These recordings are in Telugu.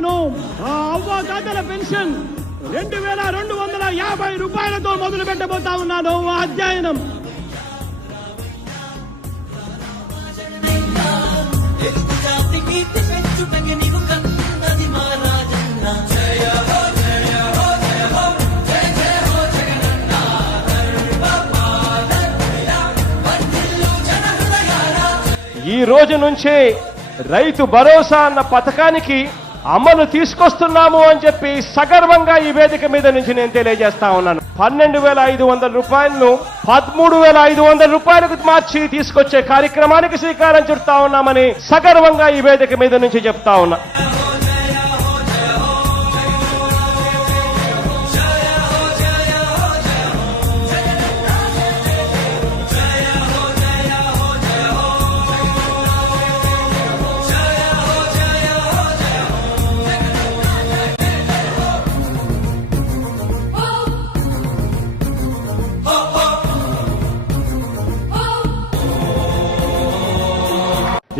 ఉన్నాను. ఆ అవ్వాతాతల పెన్షన్ 2250 రూపాయలతో మొదలు పెట్టబోతా ఉన్నాను అధ్యయనం. ఈ రోజు నుంచి రైతు భరోసా అన్న పథకానికి అమలు తీసుకొస్తున్నాము అని చెప్పి సగర్వంగా ఈ వేదిక మీద నుంచి నేను తెలియజేస్తా ఉన్నాను. 12,500 రూపాయలను 13,500 రూపాయలకు మార్చి తీసుకొచ్చే కార్యక్రమానికి శ్రీకారం చుడతా ఉన్నామని సగర్వంగా ఈ వేదిక మీద నుంచి చెప్తా ఉన్నా.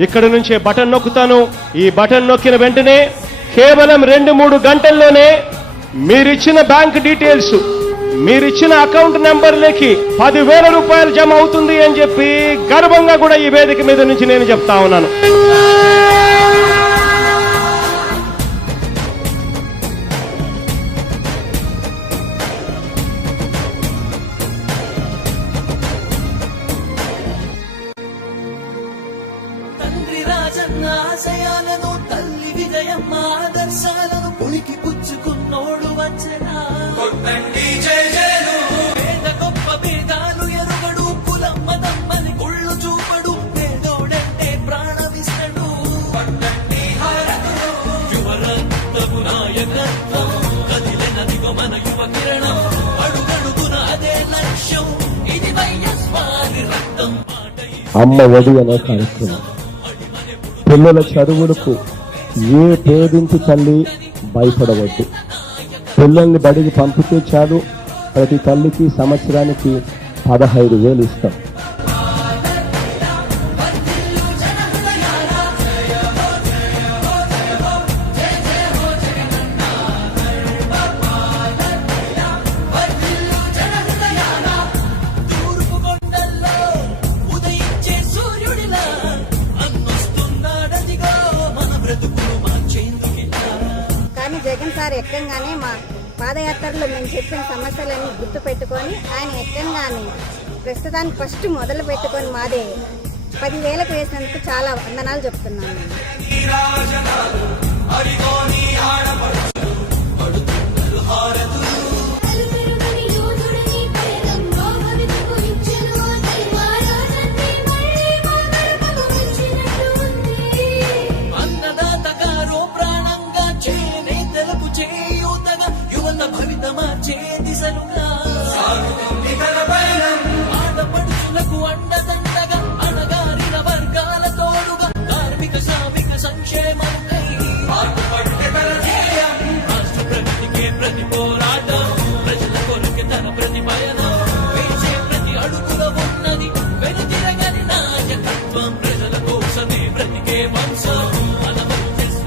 ఇక్కడ నుంచే బటన్ నొక్కుతాను. ఈ బటన్ నొక్కిన వెంటనే కేవలం 2-3 గంటల్లోనే మీరిచ్చిన బ్యాంక్ డీటెయిల్స్, మీరిచ్చిన అకౌంట్ నెంబర్లకి 10,000 రూపాయలు జమ అవుతుంది అని చెప్పి గర్వంగా కూడా ఈ వేదిక మీద నుంచి నేను చెప్తా ఉన్నాను. ఆశయాలను తల్లి విజయమ్మ ఆదర్శాలను పులికి పుచ్చుకున్నోడు వచ్చనా. పేద గొప్ప భేదాలు ఎరుగడు, కులమ్మ తమ్మని కుళ్ళు చూపడు, పేదోడంటే ప్రాణమిస్తడు. యువరత్నము నాయకత్వం కదిలినదిగో మన యువ కిరణం, అడుగడుగున అదే లక్ష్యం, ఇది వైఎస్ఆర్ రక్తం. అమ్మ ఒడి అనే కార్యక్రమం పిల్లల చదువులకు ఏ పేదింటి తల్లి భయపడవద్దు. పిల్లల్ని బడికి పంపితే చాలు, ప్రతి తల్లికి సంవత్సరానికి 15,000 ఇస్తాం. జగన్ సార్ ఎక్కంగానే మా పాదయాత్రలో మేము చెప్పిన సమస్యలన్నీ గుర్తు పెట్టుకొని ఆయన ఎక్కంగానే ప్రస్తుతానికి ఫస్ట్ మొదలు పెట్టుకొని మాదే 10,000కు వేసినందుకు చాలా వందనాలు చెప్తున్నాను. ఆడపడుచులకు అండదండగా అణగారిన వర్గాల తోడుగా కార్మిక శ్రామిక సంక్షేమముకై రాష్ట్ర ప్రగతికే ప్రతి పోరాటం, ప్రజల కొరకు తన ప్రతి పయనం, వేసే ప్రతి అడుగులో ఉన్నది వెనుతిరగని నాయకత్వం, ప్రజల కోసమే బ్రతికే వంశం మన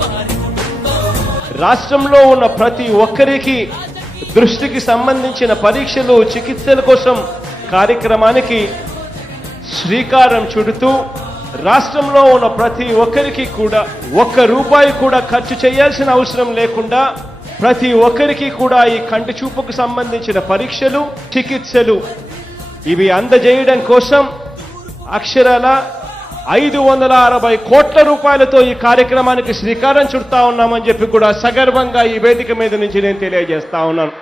వారి కుటుంబం. రాష్ట్రంలో ఉన్న ప్రతి ఒక్కరికి దృష్టికి సంబంధించిన పరీక్షలు, చికిత్సల కోసం కార్యక్రమానికి శ్రీకారం చుడుతూ రాష్ట్రంలో ఉన్న ప్రతి ఒక్కరికి కూడా ₹1 కూడా ఖర్చు చేయాల్సిన అవసరం లేకుండా ప్రతి ఒక్కరికి కూడా ఈ కంటి చూపుకు సంబంధించిన పరీక్షలు, చికిత్సలు ఇవి అందజేయడం కోసం అక్షరాల 560 కోట్ల రూపాయలతో ఈ కార్యక్రమానికి శ్రీకారం చుడతా ఉన్నామని చెప్పి కూడా సగర్వంగా ఈ వేదిక మీద నుంచి నేను తెలియజేస్తా ఉన్నాను.